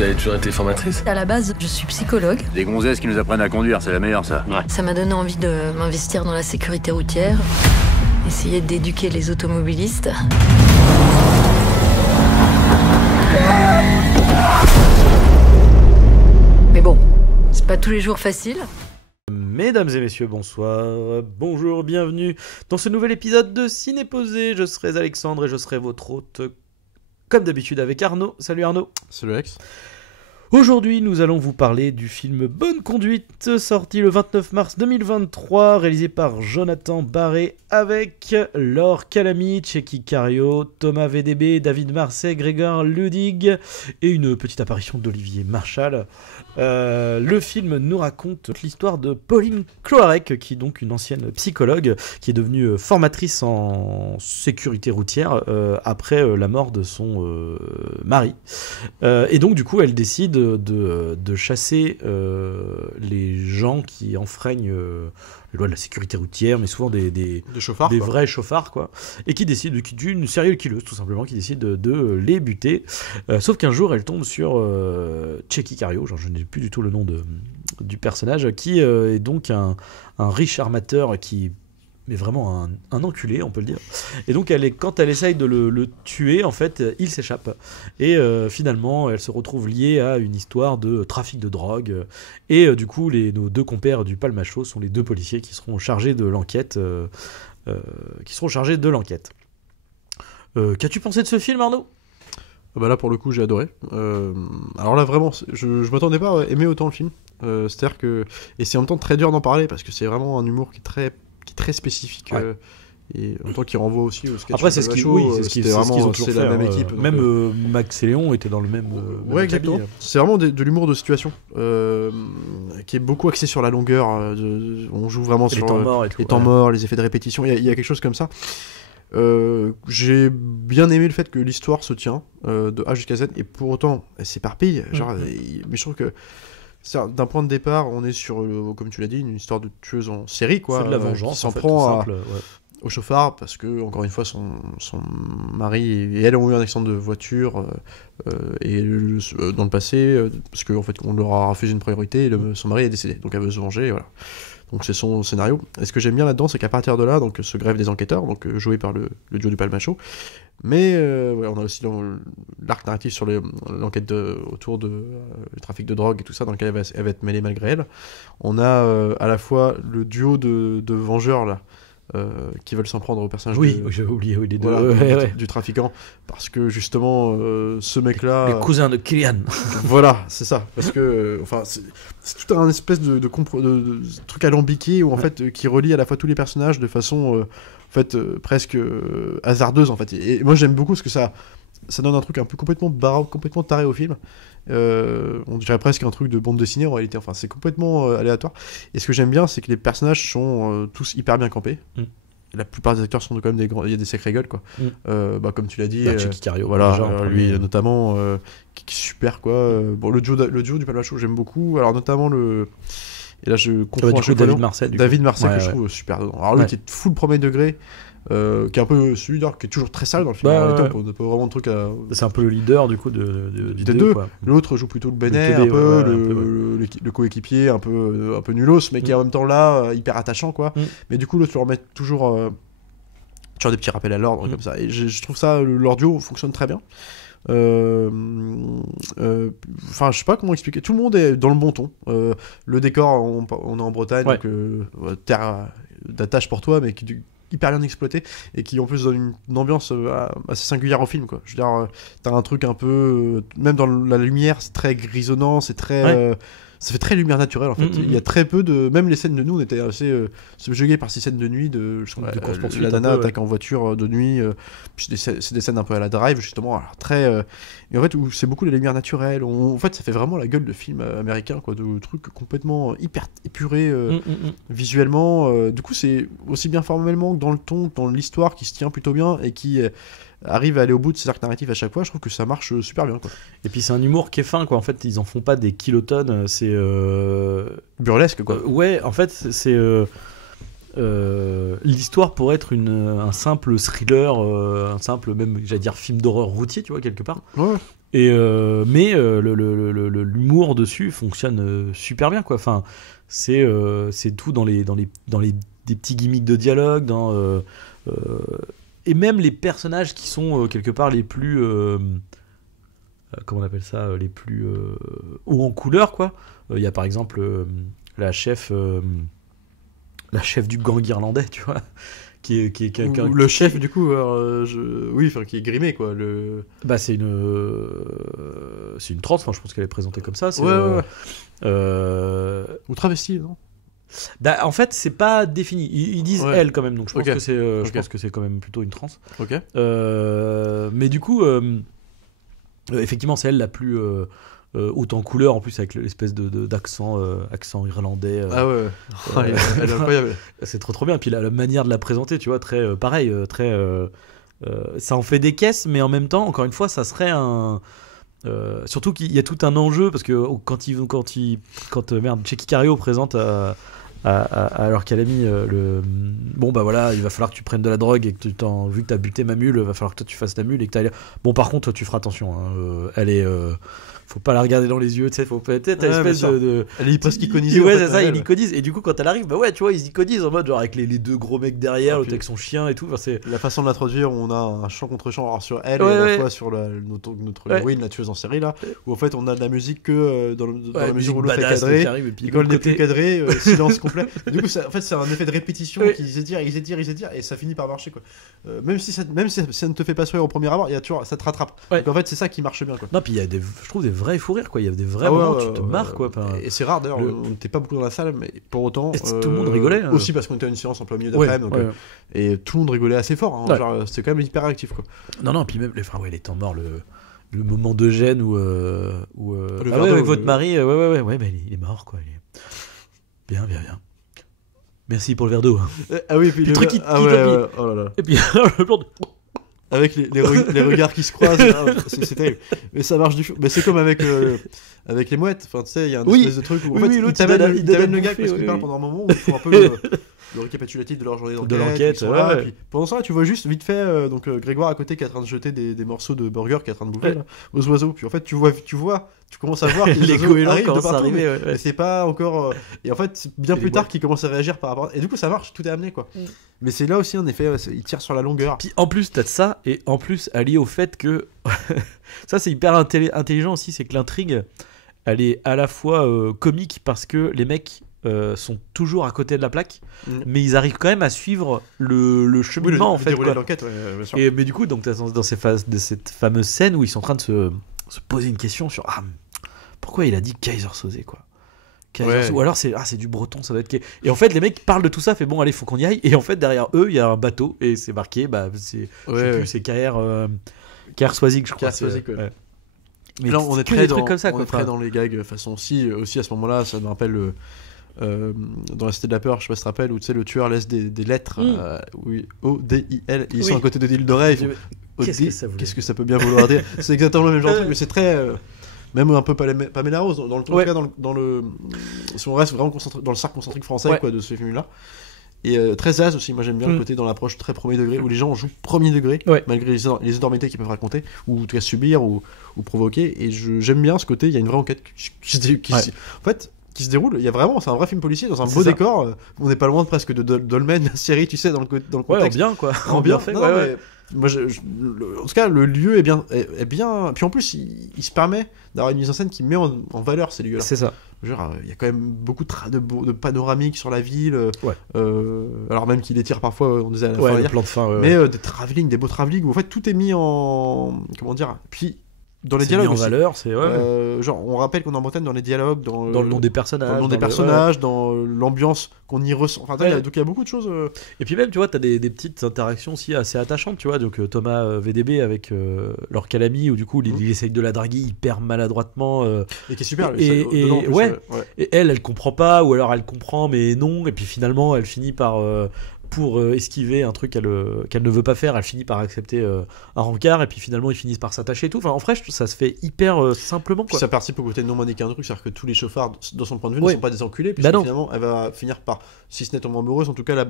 Vous avez toujours été formatrice? À la base, je suis psychologue. Des gonzesses qui nous apprennent à conduire, c'est la meilleure, ça. Ouais. Ça m'a donné envie de m'investir dans la sécurité routière, essayer d'éduquer les automobilistes. Mais bon, c'est pas tous les jours facile. Mesdames et messieurs, bonsoir, bonjour, bienvenue dans ce nouvel épisode de Ciné-Posé. Je serai Alexandre et je serai votre hôte, comme d'habitude, avec Arnaud. Salut Arnaud. Salut Alex. Aujourd'hui, nous allons vous parler du film Bonne Conduite, sorti le 29 mars 2023, réalisé par Jonathan Barré, avec Laure Calamy, Tchéky Cario, Thomas VDB, David Marsay, Grégoire Ludig et une petite apparition d'Olivier Marchal. Le film nous raconte l'histoire de Pauline Cloarec, qui est donc une ancienne psychologue, qui est devenue formatrice en sécurité routière après la mort de son mari. Et donc du coup, elle décide de chasser les gens qui enfreignent les lois de la sécurité routière, mais souvent des chauffards, vrais chauffards, quoi, et qui décide d'une serial killeuse, tout simplement, qui décide de les buter. Sauf qu'un jour, elle tombe sur Tchéky Cario, genre je n'ai plus du tout le nom du personnage, qui est donc un riche armateur qui mais vraiment un enculé, on peut le dire. Et donc, quand elle essaye de le tuer, en fait, il s'échappe. Et finalement, elle se retrouve liée à une histoire de trafic de drogue. Et du coup, nos deux compères du Palmacho sont les deux policiers qui seront chargés de l'enquête. Qu'as-tu pensé de ce film, Arnaud ? Bah là, pour le coup, j'ai adoré. Alors là, vraiment, je m'attendais pas à aimer autant le film. C'est-à-dire que... Et c'est en même temps très dur d'en parler, parce que c'est vraiment un humour qui est très spécifique, ouais. Et en même temps qui renvoie aussi au sketch. Après c'est ce qu'ils ont toujours fait, la même équipe. Même Max et Léon étaient dans le même ouais, exactement. Cabine. C'est vraiment de l'humour de situation qui est beaucoup axé sur la longueur. On joue vraiment sur les temps morts, les effets de répétition. Il y a quelque chose comme ça. J'ai bien aimé le fait que l'histoire se tient de A jusqu'à Z, et pour autant elle s'éparpille. Mais je trouve que d'un point de départ, on est sur, comme tu l'as dit, une histoire de tueuse en série, quoi. C'est de la vengeance, qui s'en prend au chauffard, parce que, encore une fois, son mari et elle ont eu un accident de voiture et dans le passé, parce qu'en fait, on leur a refusé une priorité, et son mari est décédé, donc elle veut se venger, et voilà. Donc c'est son scénario. Et ce que j'aime bien là-dedans, c'est qu'à partir de là, donc se grève des enquêteurs, donc joué par le duo du Palmacho. Mais on a aussi l'arc narratif sur l'enquête autour du trafic de drogue et tout ça, dans lequel elle va être mêlée malgré elle. On a à la fois le duo de vengeurs là, qui veulent s'en prendre au personnage j'avais oublié les deux, du trafiquant, parce que justement ce mec là les cousins de Kylian. Voilà, c'est ça, parce que c'est tout un espèce de truc alambiqué où en fait qui relie à la fois tous les personnages de façon presque hasardeuse en fait, et moi j'aime beaucoup parce que ça donne un truc un peu complètement taré au film. On dirait presque un truc de bande dessinée en réalité, c'est complètement aléatoire, et ce que j'aime bien, c'est que les personnages sont tous hyper bien campés. La plupart des acteurs sont quand même il y a des sacrées gueules, quoi. Comme tu l'as dit, Tchéky Cario, lui notamment qui est super, quoi. Le duo du Palmacho, j'aime beaucoup, alors notamment et là je comprends David Marsay, que je trouve super dedans. Alors lui qui est full premier degré, qui est un peu celui d'ailleurs qui est toujours très sale dans le film. On n'a pas vraiment de truc à... C'est un peu le leader du coup des deux. Quoi. L'autre joue plutôt le Benet, le coéquipier un peu nulos, mais qui est en même temps là hyper attachant, quoi. Mais du coup l'autre le remet toujours des petits rappels à l'ordre comme ça. Et je trouve ça, leur duo fonctionne très bien. Je sais pas comment expliquer. Tout le monde est dans le bon ton. Le décor, on est en Bretagne, donc terre d'attache pour toi, mais qui hyper bien exploité, et qui en plus donne une ambiance assez singulière au film, quoi. Je veux dire, t'as un truc un peu, même dans la lumière, c'est très grisonnant, c'est très ça fait très lumière naturelle en fait. Il y a très peu même les scènes de nous, on était assez subjugués par ces scènes de nuit, de la nana attaque en voiture de nuit, puis c'est des scènes un peu à la Drive justement, alors très et en fait où c'est beaucoup la lumière naturelle, en fait ça fait vraiment la gueule de film américain, quoi, de trucs complètement hyper épurés visuellement, du coup c'est aussi bien formellement que dans le ton, dans l'histoire qui se tient plutôt bien et qui arrive à aller au bout de ses arcs narratifs à chaque fois. Je trouve que ça marche super bien, quoi. Et puis c'est un humour qui est fin, quoi. En fait, ils en font pas des kilotonnes, c'est burlesque, quoi. Ouais, en fait, c'est l'histoire pourrait être un simple thriller, un simple, même j'allais dire film d'horreur routier, tu vois, quelque part. Ouais. Mais l'humour dessus fonctionne super bien, quoi. Enfin, c'est tout dans des petits gimmicks de dialogue, et même les personnages qui sont quelque part les plus comment on appelle ça, les plus hauts en couleur, quoi. Il y a par exemple la chef du gang irlandais, tu vois, qui est quelqu'un. Le chef, du coup, qui est grimé, quoi. Bah, c'est une trans, enfin, je pense qu'elle est présentée comme ça. Ou travesti, non? En fait, c'est pas défini. Ils disent elle quand même, donc je pense je pense que c'est quand même plutôt une trans. Ok. Mais du coup, effectivement, c'est elle la plus haute en couleur, en plus avec l'espèce d'accent accent irlandais. Ah ouais. Elle est incroyable. C'est trop bien. Puis la manière de la présenter, tu vois, très pareil, très. Ça en fait des caisses, mais en même temps, encore une fois, ça serait un. Surtout qu'il y a tout un enjeu parce que quand Tchéky Karyo présente alors qu'elle a mis bon bah voilà, il va falloir que tu prennes de la drogue et que vu que t'as buté ma mule, va falloir que toi tu fasses ta mule et que t'ailles. Bon, par contre, tu feras attention, hein, elle est faut pas la regarder dans les yeux, tu sais, faut peut-être espèce de elle est presque iconisée. Ouais, c'est ça, il iconise, et du coup quand elle arrive, bah ouais, tu vois, ils iconisent en mode genre avec les deux gros mecs derrière, l'autre avec son chien et tout. Enfin, c'est la façon de l'introduire, on a un chant contre chant, alors sur elle et à la fois sur notre héroïne, la tueuse en série là, où en fait on a de la musique que dans la mesure où l'autre est cadré, et quand elle n'est plus cadré, silence complet. Du coup, en fait, c'est un effet de répétition qui s'étire, et ça finit par marcher, quoi. Même si ça ne te fait pas sourire au premier abord, ça te rattrape. Donc en fait, c'est ça qui marche bien, quoi. Non, puis il y a je trouve des vrais fous rires, quoi. Il y a des vrais moments où tu te marres, quoi. Et c'est rare d'ailleurs, on n'était pas beaucoup dans la salle, mais pour autant tout le monde rigolait, hein. aussi parce qu'on était à une séance en plein milieu d'après-midi, et tout le monde rigolait assez fort, hein. Genre, c'était quand même hyper réactif, quoi. Non, puis même les temps morts, le moment de gêne où avec votre mari, bah, il est mort, quoi. Bien. Merci pour le verre d'eau. Ah oui, puis le truc qui oh là là. Et puis le plan de... avec les regards qui se croisent, c'est terrible. Mais ça marche du fou. Mais c'est comme avec les mouettes. Enfin, tu sais, il y a un espèce de truc où en fait, il t'amène le gars parce qu'il parle pendant un moment où il faut un peu le récapitulatif de leur journée d'enquête. Puis, pendant ça, tu vois juste vite fait Grégoire à côté qui est en train de jeter des morceaux de burger qui est en train de bouffer là, aux oiseaux. Puis en fait, tu commences à voir que les oiseaux arrivent de partout, mais c'est pas encore. Et en fait, c'est bien plus tard qu'ils commencent à réagir par rapport. Et du coup, ça marche, tout est amené, quoi. Mais c'est là aussi un effet, il tire sur la longueur. Puis en plus, t'as de ça, et en plus, allié au fait que ça, c'est hyper intelligent aussi, c'est que l'intrigue, elle est à la fois comique parce que les mecs sont toujours à côté de la plaque, mais ils arrivent quand même à suivre le cheminement, en fait. Dérouler l'enquête, bien sûr. Mais du coup, donc t'as dans cette fameuse scène où ils sont en train de se poser une question sur pourquoi il a dit Kaiser Soze, quoi. Ou alors c'est du breton, ça doit être. Et en fait, les mecs parlent de tout ça, fait bon, allez, faut qu'on y aille. Et en fait, derrière eux, il y a un bateau et c'est marqué, c'est KR Swazig, je crois. Mais là, on est très dans les gags façon aussi à ce moment-là, ça me rappelle dans la Cité de la Peur, je sais pas si tu te rappelles, où tu sais, le tueur laisse des lettres, O-D-I-L, ils sont à côte de l'île d'oreille. Qu'est-ce que ça peut bien vouloir dire? C'est exactement le même genre de truc, mais c'est très. Même un peu Pamela Rose, dans le si on reste vraiment concentré dans le cercle concentrique français, quoi, de ce film-là. Et très Zaz aussi, moi j'aime bien le côté dans l'approche très premier degré, où les gens jouent premier degré, malgré les énormités qu'ils peuvent raconter, ou en tout cas subir, ou provoquer. Et j'aime bien ce côté, il y a une vraie enquête en fait, qui se déroule. Il y a vraiment, c'est un vrai film policier dans un beau décor. On n'est pas loin presque de Dolmen, la série, tu sais, dans le contexte. Ouais, bien, quoi. En bien fait. Moi, en tout cas, le lieu est bien. Puis en plus, il se permet d'avoir une mise en scène qui met en valeur ces lieux-là. C'est ça. Genre, il y a quand même beaucoup de panoramiques sur la ville. Alors même qu'il les tire parfois, on disait à la fin. Le plan de fin. Mais des beaux travelling où en fait tout est mis en. Comment dire? Puis. Dans les dialogues mis en valeur, c'est genre on rappelle qu'on est en Bretagne dans les dialogues, dans le nom des personnages, dans l'ambiance qu'on y ressent. Enfin, donc il y a beaucoup de choses. Et puis même, tu vois, t'as des petites interactions aussi assez attachantes, tu vois. Donc Thomas VDB avec Laure Calamy, où du coup il essaye de la draguer hyper maladroitement. Et qui est super. Et elle comprend pas, ou alors elle comprend mais non. Et puis finalement, elle finit par pour esquiver un truc qu'elle ne veut pas faire, elle finit par accepter un rencard, et puis finalement ils finissent par s'attacher et tout. Enfin, en vrai, ça se fait hyper simplement, quoi. Puis ça participe au côté non manichéen un truc, c'est-à-dire que tous les chauffards, dans son point de vue, Ouais. ne sont pas des enculés, puisque Bah non. finalement, elle va finir par, si ce n'est tomber amoureuse, en tout cas,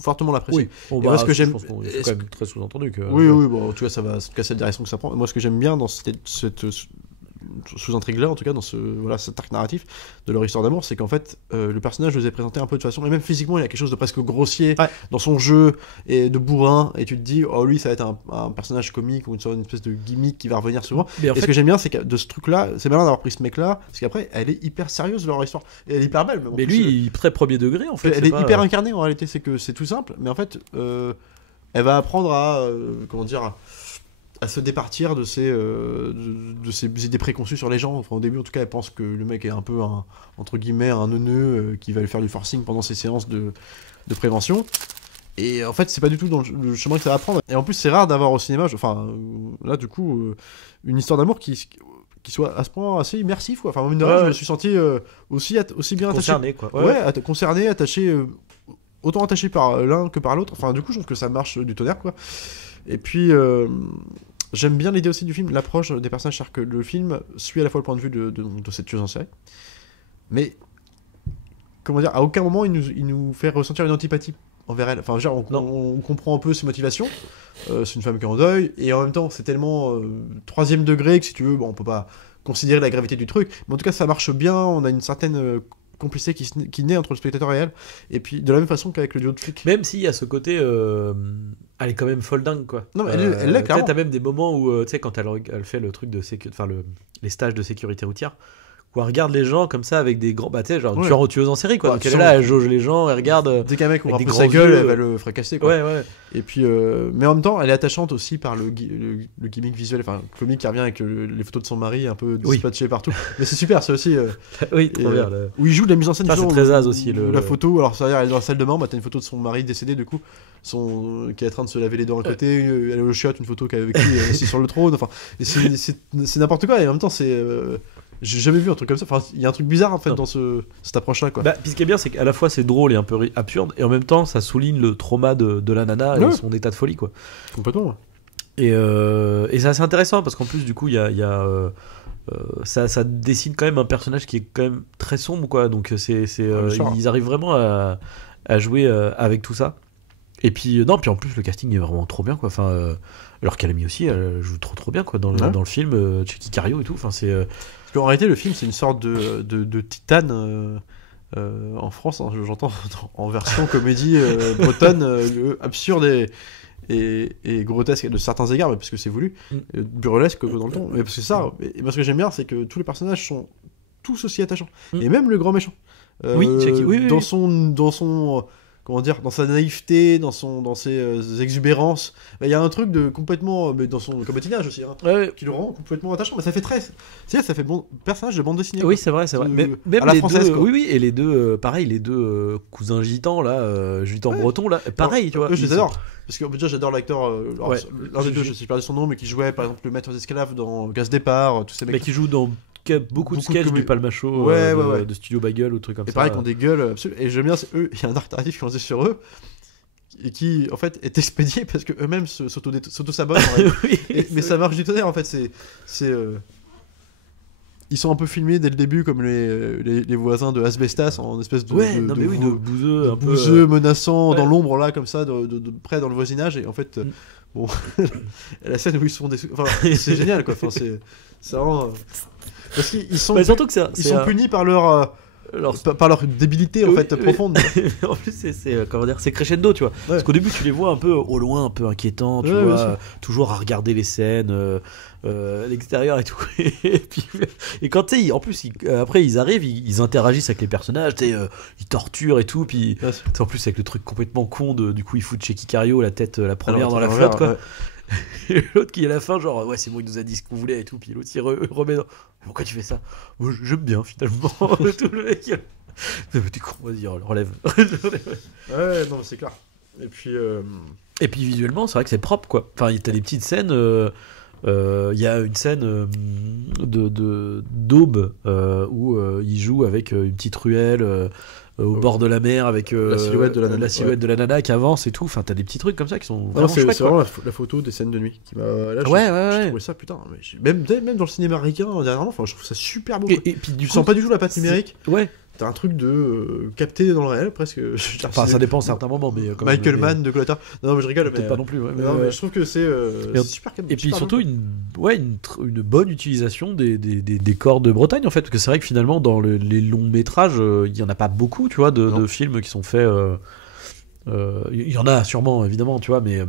fortement l'apprécier. Oui. Bon, Et moi, ce que je j'aime- pense qu'il faut est-ce quand même très sous-entendu que. Oui, oui, bon, en tout cas, ça va casser la direction que ça prend. Moi, ce que j'aime bien dans cette sous-intrigue-là, en tout cas, dans cet arc narratif de leur histoire d'amour, c'est qu'en fait, le personnage nous est présenté un peu de façon, et même physiquement, il y a quelque chose de presque grossier dans son jeu, et de bourrin, et tu te dis, oh, lui, ça va être un personnage comique, ou une espèce de gimmick qui va revenir souvent. Mais en Et ce que j'aime bien, c'est que de ce truc-là, c'est malin d'avoir pris ce mec-là, parce qu'après, elle est hyper sérieuse, leur histoire. Et elle est hyper belle, même. En Mais plus, lui, il est très premier degré, en fait. elle c'est est pas- hyper incarnée en réalité, c'est que c'est tout simple, mais en fait, elle va apprendre à, comment dire, à se départir de ses idées préconçues sur les gens. Enfin, au début, en tout cas, elle pense que le mec est un peu entre guillemets un neuneu qui va lui faire du forcing pendant ses séances de prévention. Et en fait, c'est pas du tout dans le chemin que ça va prendre. Et en plus, c'est rare d'avoir au cinéma, enfin, là, du coup, une histoire d'amour qui soit à ce point assez immersif, quoi. Enfin, mine de rien, je me suis senti aussi bien attaché. Concerné, quoi. Concerné, attaché, autant attaché par l'un que par l'autre. Enfin, du coup, je trouve que ça marche du tonnerre, quoi. Et puis, j'aime bien l'idée aussi du film, l'approche des personnages, c'est-à-dire que le film suit à la fois le point de vue de cette tueuse en série, mais, comment dire, à aucun moment il nous fait ressentir une antipathie envers elle. Enfin, genre, on comprend un peu ses motivations. C'est une femme qui est en deuil, et en même temps, c'est tellement troisième degré que, si tu veux, bon, on peut pas considérer la gravité du truc, mais en tout cas, ça marche bien. On a une certaine complicité qui naît entre le spectateur et elle, et puis de la même façon qu'avec le duo de flics. Même s'il y a ce côté, elle est quand même folle dingue, quoi. Non, mais elle l'est clairement. T'as même des moments où, tu sais, quand elle fait le truc de les stages de sécurité routière, où elle regarde les gens comme ça avec des grands, bah tu sais, genre tueuse en série, quoi. Ouais, Donc elle est là, elle jauge les gens, elle regarde. Dès qu'un mec ouvre un avec peu des sa grands gueule, yeux, elle va le fracasser, quoi. Ouais. Et puis, mais en même temps, elle est attachante aussi par le gimmick visuel, enfin, comique qui revient avec les photos de son mari un peu dispatchées partout. Mais c'est super, c'est aussi. Oui, trop bien. Où il joue de la mise en scène. Ça, c'est très Zaz aussi. La photo, alors ça, elle est dans la salle de bain, bah, t'as une photo de son mari décédé, du coup, qui est en train de se laver les dents à côté, elle est au chiotte, une photo avec qui elle est assise sur le trône, enfin, c'est n'importe quoi, et en même temps, c'est. J'ai jamais vu un truc comme ça. Enfin, il y a un truc bizarre en fait dans cette approche-là, quoi. Bah, puis ce qui est bien, c'est qu'à la fois c'est drôle et un peu absurde, et en même temps ça souligne le trauma de la nana et son état de folie, quoi. Complètement. Et c'est assez intéressant parce qu'en plus du coup il y a ça dessine quand même un personnage qui est quand même très sombre, quoi. Donc ils arrivent vraiment à jouer avec tout ça. Et puis puis en plus le casting est vraiment trop bien, quoi. Enfin, alors qu'Alami aussi, elle joue trop bien, quoi, dans le film. Checky Cario et tout. Enfin, c'est parce qu'en réalité le film c'est une sorte de titane en France, hein, j'entends en version comédie bretonne, absurde et grotesque de certains égards, mais parce que c'est voulu, burlesque dans le ton. Mais parce que ça, et moi ce que j'aime bien, c'est que tous les personnages sont tous aussi attachants, et même le grand méchant. Dans son comment dire, dans sa naïveté, dans ses exubérances, il y a un truc de complètement, mais dans son cobotinage aussi, hein, qui le rend complètement attachant. Mais ça fait ça fait bon personnage de bande dessinée. Oui, c'est vrai. Mais même à la les française, deux, quoi. oui, et les deux, pareil, les deux cousins gitans là, breton là, pareil, tu vois. Je les adore. Parce que déjà j'adore l'acteur, l'un des deux, je sais pas son nom, mais qui jouait par exemple le maître d'escalade dans Gaz Départ, tous ces mecs. Mais qui joue dans beaucoup de sketchs du Palmacho, de Studio Bagel ou trucs comme ça. Et pareil, qui ont des gueules absolument. Et j'aime bien, eux, il y a un arc narratif qui en faisait sur eux, et qui en fait est expédié parce que eux-mêmes s'auto-sabotent. Mais ça marche du tonnerre en fait. Ils sont un peu filmés dès le début comme les voisins de Asbestas, en espèce de bouseux menaçant dans l'ombre là, comme ça, de près dans le voisinage. Et en fait, bon, la scène où ils sont enfin, c'est génial, quoi. Enfin, c'est vraiment. Parce qu'ils sont, surtout que ils sont punis par leur débilité en fait profonde. En plus c'est crescendo, tu vois. Parce qu'au début tu les vois un peu au loin, un peu inquiétants, tu vois, toujours à regarder les scènes à l'extérieur et tout. Et quand tu sais, en plus après ils arrivent, ils interagissent avec les personnages, tu sais, ils torturent et tout, puis en plus avec le truc complètement con du coup ils foutent chez Kikario la tête la première dans la flotte, quoi. Et l'autre qui à la fin genre c'est bon, il nous a dit ce qu'on voulait et tout, puis l'autre il remet pourquoi tu fais ça? Moi j'aime bien finalement. Tout le mec t'es con, vas-y relève. Non, c'est clair. Et puis visuellement c'est vrai que c'est propre, quoi. Enfin t'as des petites scènes, il y a une scène d'aube où il joue avec une petite ruelle au bord de la mer avec la silhouette de la nana, la silhouette de la nana qui avance et tout. Enfin, t'as des petits trucs comme ça qui sont vraiment c'est chouettes. vraiment la photo des scènes de nuit qui m'a. Là, j'ai trouvé ça putain. Mais même dans le cinéma américain dernièrement, je trouve ça super beau. Et puis tu sens pas du tout la patte numérique. Ouais. T'as un truc de capté dans le réel presque. Enfin, ça dépend à certains moments, mais Michael Mann de Colata. Non, mais je rigole. Peut-être pas non plus. Mais je trouve que c'est super. Et puis surtout une bonne utilisation des décors de Bretagne en fait, parce que c'est vrai que finalement dans les longs métrages, il y en a pas beaucoup, tu vois, de films qui sont faits. Il y en a sûrement évidemment, tu vois, mais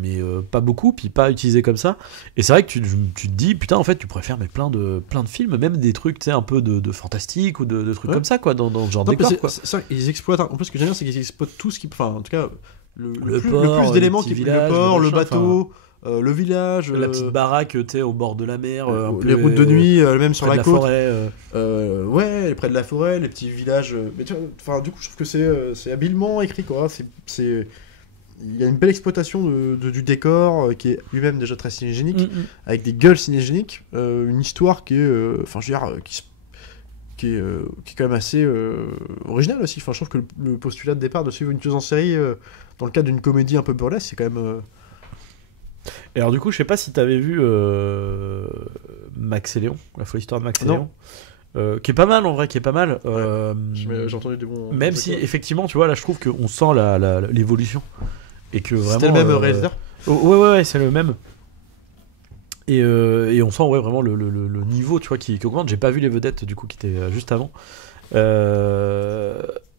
pas beaucoup, puis pas utilisés comme ça. Et c'est vrai que tu te dis putain, en fait tu pourrais faire plein de films, même des trucs, tu sais, un peu de fantastique ou de trucs comme ça, quoi, dans ce genre de décor, quoi. Ça, ils exploitent. En plus, ce que j'aime bien, c'est qu'ils exploitent tout ce qui, enfin, en tout cas, le port, plus d'éléments qui village, le port, le machin, bateau. Le village, la petite baraque, tu sais, au bord de la mer, les routes de nuit, même sur la côte, forêt, ouais, près de la forêt, les petits villages. Mais tu vois, enfin, du coup, je trouve que c'est habilement écrit, quoi. Il y a une belle exploitation du décor qui est lui-même déjà très cinégénique, avec des gueules cinégéniques, une histoire qui est, enfin, je veux dire, qui est quand même assez originale aussi. Enfin, je trouve que le postulat de départ de suivre une tueuse en série dans le cadre d'une comédie un peu burlesque, c'est quand même. Et alors du coup, je sais pas si t'avais vu Max et Léon, la folle histoire de Max et Léon, qui est pas mal en vrai, qui est pas mal. J'ai entendu des bons. Même si effectivement, tu vois, là, je trouve qu'on sent l'évolution et que vraiment. C'était le même réalisateur. Ouais, c'est le même. Et on sent vraiment le niveau, tu vois, qui augmente. J'ai pas vu les vedettes du coup qui étaient juste avant.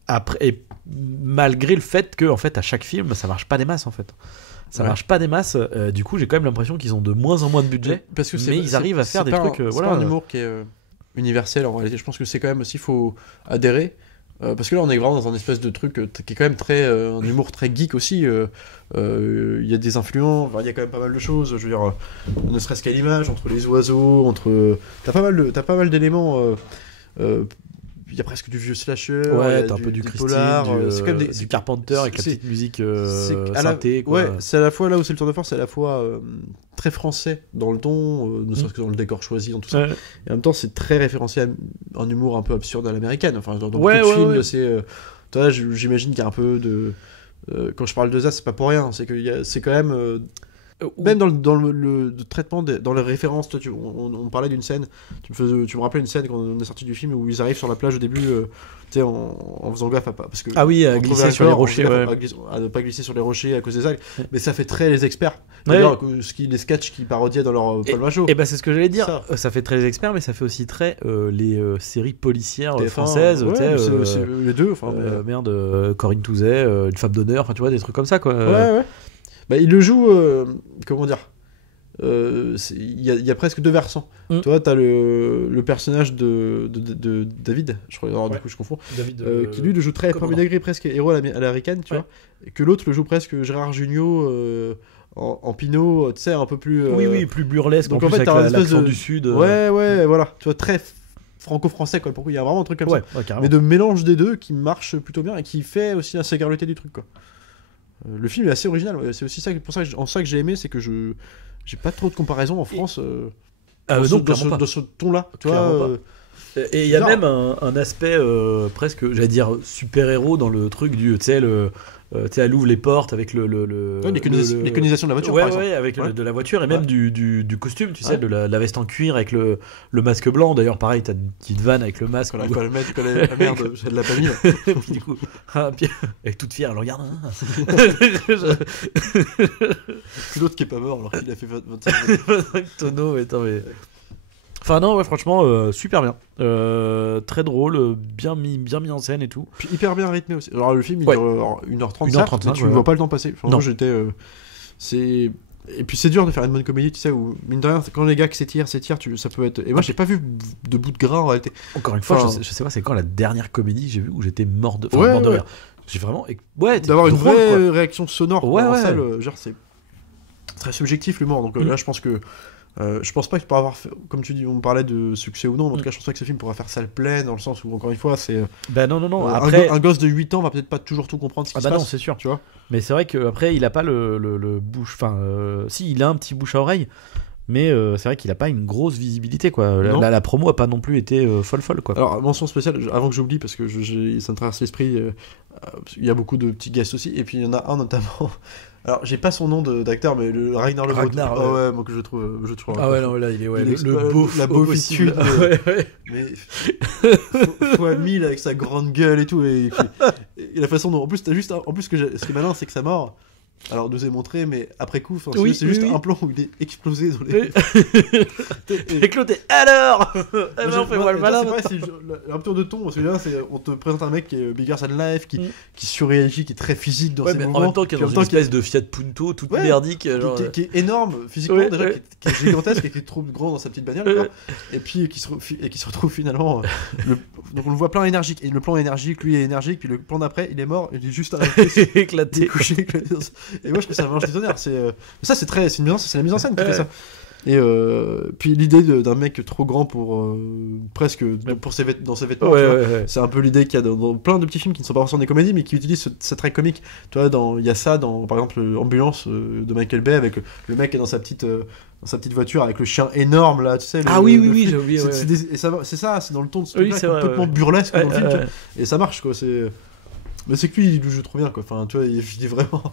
Après, et malgré le fait que en fait à chaque film, ça marche pas des masses en fait. Ça marche pas des masses, du coup j'ai quand même l'impression qu'ils ont de moins en moins de budget, parce que mais ils arrivent à faire des trucs. C'est pas un humour qui est universel en réalité. Je pense que c'est quand même aussi, faut adhérer, parce que là on est vraiment dans un espèce de truc qui est quand même très un humour très geek aussi. Il y a des influences, il y a quand même pas mal de choses. Je veux dire, ne serait-ce qu'à l'image, entre les oiseaux, t'as pas mal d'éléments. Il y a presque du vieux slasher, t'as un peu du Christine, polar, c'est comme du Carpenter avec la petite musique synthé, quoi. Ouais, c'est à la fois là où c'est le tour de force, c'est à la fois très français dans le ton, ne serait-ce que dans le décor choisi, dans tout ça. Et en même temps, c'est très référencé à un humour un peu absurde à l'américaine. Enfin, dans beaucoup de films, c'est. Toi, j'imagine qu'il y a un peu de. Quand je parle de ça, c'est pas pour rien. C'est que c'est quand même. Même dans le traitement, dans les références, toi, on parlait d'une scène, tu me rappelais une scène quand on est sorti du film où ils arrivent sur la plage au début, tu sais, en faisant gaffe parce que à glisser sur les rochers, à ne pas glisser sur les rochers à cause des algues, mais ça fait très les experts. D'ailleurs, les sketchs qui parodiaient dans leur Paul Macho. Et bah c'est ce que j'allais dire. Ça fait très les experts, mais ça fait aussi très les séries policières françaises. C'est les deux. Corinne Touzet, une femme d'honneur, enfin tu vois, des trucs comme ça, quoi. Ouais. Bah, il le joue, comment dire, il y a presque deux versants. Toi, t'as le personnage de David, je crois, alors, du coup je confonds, David, qui lui le joue très premier degré, presque héros à l'américaine, tu vois, et que l'autre le joue presque Gérard Jugnot en Pinot, tu sais, un peu plus. Plus burlesque. Donc en fait, t'as un espèce du Sud. Ouais, voilà, tu vois, très franco-français, quoi. Pourquoi il y a vraiment un truc comme ça, mais de mélange des deux qui marche plutôt bien et qui fait aussi la singularité du truc, quoi. Le film est assez original, c'est aussi ça, pour ça que j'ai aimé, c'est que j'ai pas trop de comparaison en France dans ce ton-là, tu vois. Et il y a même un aspect presque, j'allais dire, super-héros dans le truc du, tu sais, elle ouvre les portes avec l'iconisation de la voiture, par exemple. Avec de la voiture et même du costume, tu sais, de la veste en cuir avec le masque blanc. D'ailleurs, pareil, t'as une petite vanne avec le masque. Quand la merde, j'ai de la famille. Puis du coup, elle est toute fière, elle regarde. Puis l'autre qui est pas mort alors qu'il a fait 25 tonneaux, mais... Enfin non, franchement, super bien. Très drôle, bien mis en scène et tout. Puis hyper bien rythmé aussi. Alors le film, il dure 1h35, tu ne vois pas le temps passer. Enfin, moi, j'étais... Et puis c'est dur de faire une bonne comédie, tu sais, où, mine de rien, quand les gars qui s'étirent, ça peut être... Et moi, j'ai pas vu de bout de gras, en réalité. Encore une fois, je sais pas, c'est quand la dernière comédie j'ai vu où j'étais mort de rire. J'ai vraiment... D'avoir une vraie réaction sonore en salle, genre, c'est très subjectif, l'humour. Donc là, je pense que... je pense pas qu'il pourra avoir fait, comme tu dis, on parlait de succès ou non, mais en tout cas je pense pas que ce film pourra faire salle pleine, dans le sens où encore une fois c'est non. Après un gosse de 8 ans va peut-être pas toujours tout comprendre ce qui se passe. Non, c'est sûr, tu vois. Mais c'est vrai que après il a pas le bouche, enfin si, il a un petit bouche à oreille, mais c'est vrai qu'il a pas une grosse visibilité, quoi. Non. La promo a pas non plus été folle, quoi. Alors, mention spéciale, avant que j'oublie, parce que ça me traverse l'esprit, il y a beaucoup de petits guests aussi, et puis il y en a un notamment. Alors, j'ai pas son nom d'acteur, mais le Ragnar le Breton. Ragnar, ouais, moi que je trouve. Ah ouais, non, là, il est le beauf, la beaufitude. Mais fois 1000 avec sa grande gueule et tout, et la façon dont. En plus, ce qui est malin, c'est que sa mort. Alors, nous est montré, mais après coup, c'est juste un plan où il est explosé dans les. Éclaté. Alors fais-moi le malin. C'est la rupture de ton, parce que là, on te présente un mec qui est bigger than life, qui surréagit, qui est très physique dans ses mais mouvements. en même temps, qui est dans une espèce de Fiat Punto toute merdique. Qui est énorme physiquement, déjà, qui est gigantesque et qui est trop grand dans sa petite bagnole, quoi. Et puis qui se retrouve finalement. Donc on le voit plein énergique, et le plan énergique, lui est énergique, puis le plan d'après, il est mort, il est juste arrêté. éclaté. Couché. Et moi je trouve ça mange des tonnerres. Ça c'est la mise en scène qui fait ça. Et puis l'idée d'un mec trop grand pour presque dans ses vêtements, c'est un peu l'idée qu'il y a dans plein de petits films qui ne sont pas forcément des comédies mais qui utilisent ce trait comique. Tu vois, il y a ça dans par exemple Ambulance de Michael Bay avec le mec qui est dans sa petite voiture avec le chien énorme là, tu sais. Oui, j'ai oublié. Et c'est dans le ton de ce truc-là, complètement vrai. burlesque dans le film, tu vois. Et ça marche, quoi. Mais c'est que lui, il joue trop bien, quoi. Enfin, tu vois, il est vraiment.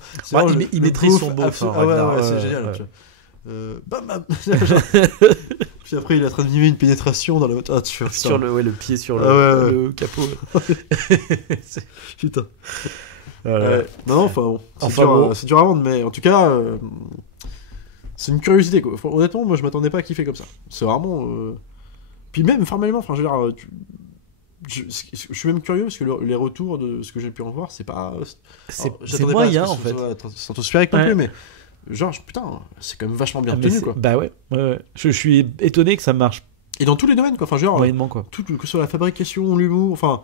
Il maîtrise son beauf. C'est génial. Bam. Puis après, il est en train de mimer une pénétration dans la voiture. Sur le pied sur le capot. Putain. Non, enfin bon. C'est dur à vendre, mais en tout cas, c'est une curiosité, quoi. Honnêtement, moi, je m'attendais pas à kiffer comme ça. C'est vraiment. Puis même formellement, enfin, je veux dire. Je suis même curieux parce que les retours de ce que j'ai pu en voir, c'est pas. C'est moyen en fait. C'est stratosphérique non plus, mais genre putain, c'est quand même vachement bien tenu, quoi. Bah ouais. Je suis étonné que ça marche. Et dans tous les domaines, quoi. Enfin, genre. Moyennement, quoi. Tout, que ce soit la fabrication, l'humour, enfin.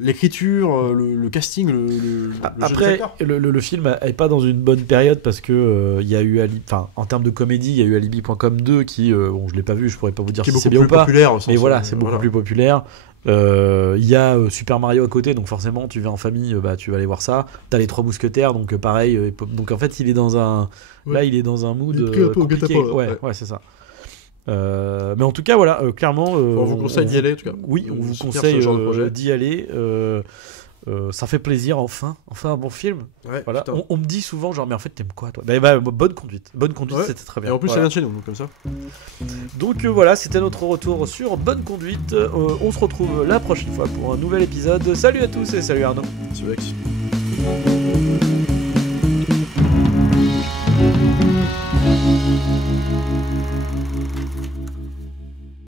L'écriture, le casting, après le film est pas dans une bonne période parce que il y a eu en termes de comédie, il y a eu Alibi.com 2 qui bon, je l'ai pas vu, je pourrais pas vous dire si c'est bien ou pas, mais voilà, c'est beaucoup plus populaire. Il y a Super Mario à côté, donc forcément tu vas en famille, tu vas aller voir ça. T'as les Trois Mousquetaires, donc pareil, donc en fait il est dans un mood compliqué. Ouais, c'est ça. Mais en tout cas, voilà, clairement. On vous conseille d'y aller, en tout cas. Oui, on vous conseille d'y aller. Ça fait plaisir, enfin un bon film. Ouais, voilà. On me dit souvent, genre, mais en fait, t'aimes quoi, toi ? Bonne conduite. Bonne conduite, c'était très bien. Et en plus, ça vient de chez nous, donc comme ça. Donc voilà, c'était notre retour sur Bonne conduite. On se retrouve la prochaine fois pour un nouvel épisode. Salut à tous et salut Arnaud. Salut Alex.